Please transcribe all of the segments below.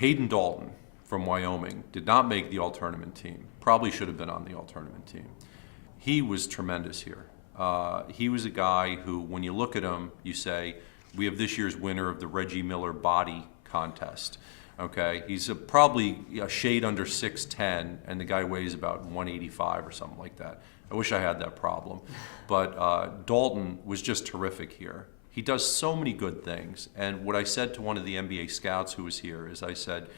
Hayden Dalton from Wyoming did not make the all-tournament team. Probably should have been on the all-tournament team. He was tremendous here. He was a guy who, when you look at him, you say, we have this year's winner of the Reggie Miller body contest. Okay, he's probably a shade under 6'10", and the guy weighs about 185 or something like that. I wish I had that problem. But Dalton was just terrific here. He does so many good things. And what I said to one of the NBA scouts who was here is I said,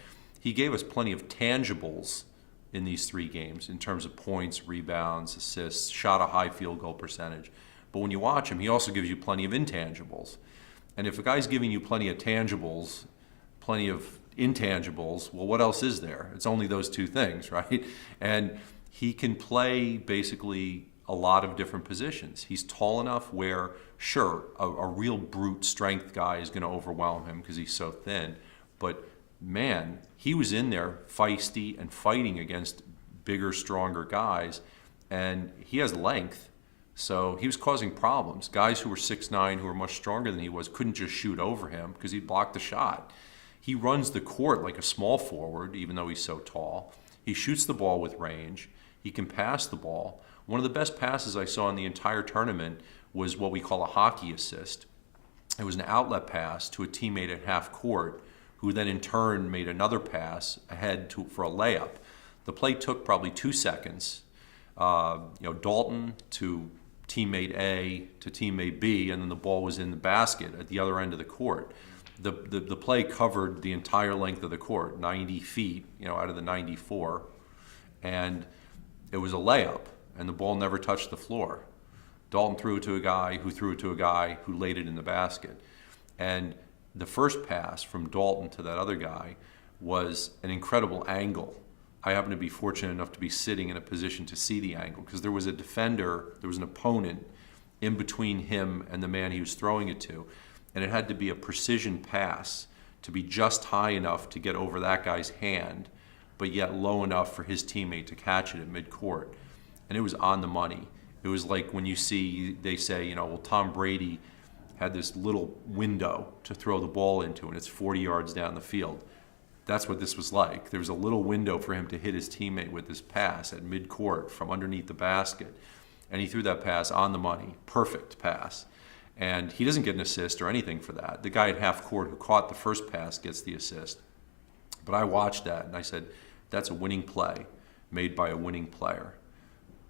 he gave us plenty of tangibles in these 3 games in terms of points, rebounds, assists, shot a high field goal percentage. But when you watch him, he also gives you plenty of intangibles. And if a guy's giving you plenty of tangibles, plenty of intangibles, well, what else is there? It's only those 2 things, right? And he can play basically a lot of different positions. He's tall enough where, sure, a real brute strength guy is going to overwhelm him because he's so thin. But man, he was in there feisty and fighting against bigger, stronger guys, and he has length. So he was causing problems. Guys who were 6'9", who were much stronger than he was, couldn't just shoot over him because he'd block the shot. He runs the court like a small forward, even though he's so tall. He shoots the ball with range. He can pass the ball. One of the best passes I saw in the entire tournament was what we call a hockey assist. It was an outlet pass to a teammate at half court, who then in turn made another pass ahead for a layup. The play took probably 2 seconds. Dalton to teammate A to teammate B, and then the ball was in the basket at the other end of the court. The play covered the entire length of the court, 90 feet, out of the 94, and it was a layup, and the ball never touched the floor. Dalton threw it to a guy who threw it to a guy who laid it in the basket. And the first pass from Dalton to that other guy was an incredible angle. I happened to be fortunate enough to be sitting in a position to see the angle because there was a defender, there was an opponent in between him and the man he was throwing it to. And it had to be a precision pass to be just high enough to get over that guy's hand, but yet low enough for his teammate to catch it at midcourt. And it was on the money. It was like when you see, they say, well, Tom Brady had this little window to throw the ball into, and it's 40 yards down the field. That's what this was like. There was a little window for him to hit his teammate with this pass at midcourt from underneath the basket. And he threw that pass on the money. Perfect pass. And he doesn't get an assist or anything for that. The guy at half court who caught the first pass gets the assist. But I watched that and I said, that's a winning play made by a winning player.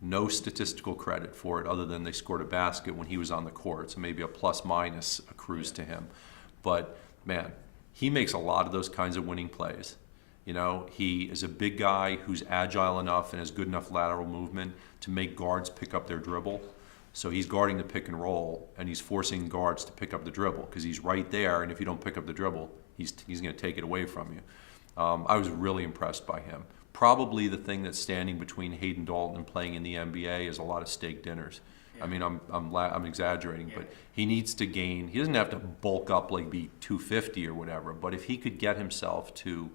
No statistical credit for it other than they scored a basket when he was on the court. So maybe a plus minus accrues to him. But man, he makes a lot of those kinds of winning plays. He is a big guy who's agile enough and has good enough lateral movement to make guards pick up their dribble. So he's guarding the pick and roll, and he's forcing guards to pick up the dribble because he's right there, and if you don't pick up the dribble, he's going to take it away from you. I was really impressed by him. Probably the thing that's standing between Hayden Dalton and playing in the NBA is a lot of steak dinners. Yeah. I mean, I'm exaggerating, yeah. But he needs to gain. He doesn't have to bulk up like be 250 or whatever, but if he could get himself to,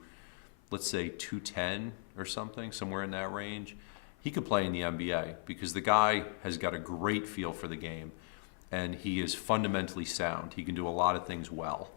let's say, 210 or something, somewhere in that range, he could play in the NBA because the guy has got a great feel for the game and he is fundamentally sound. He can do a lot of things well.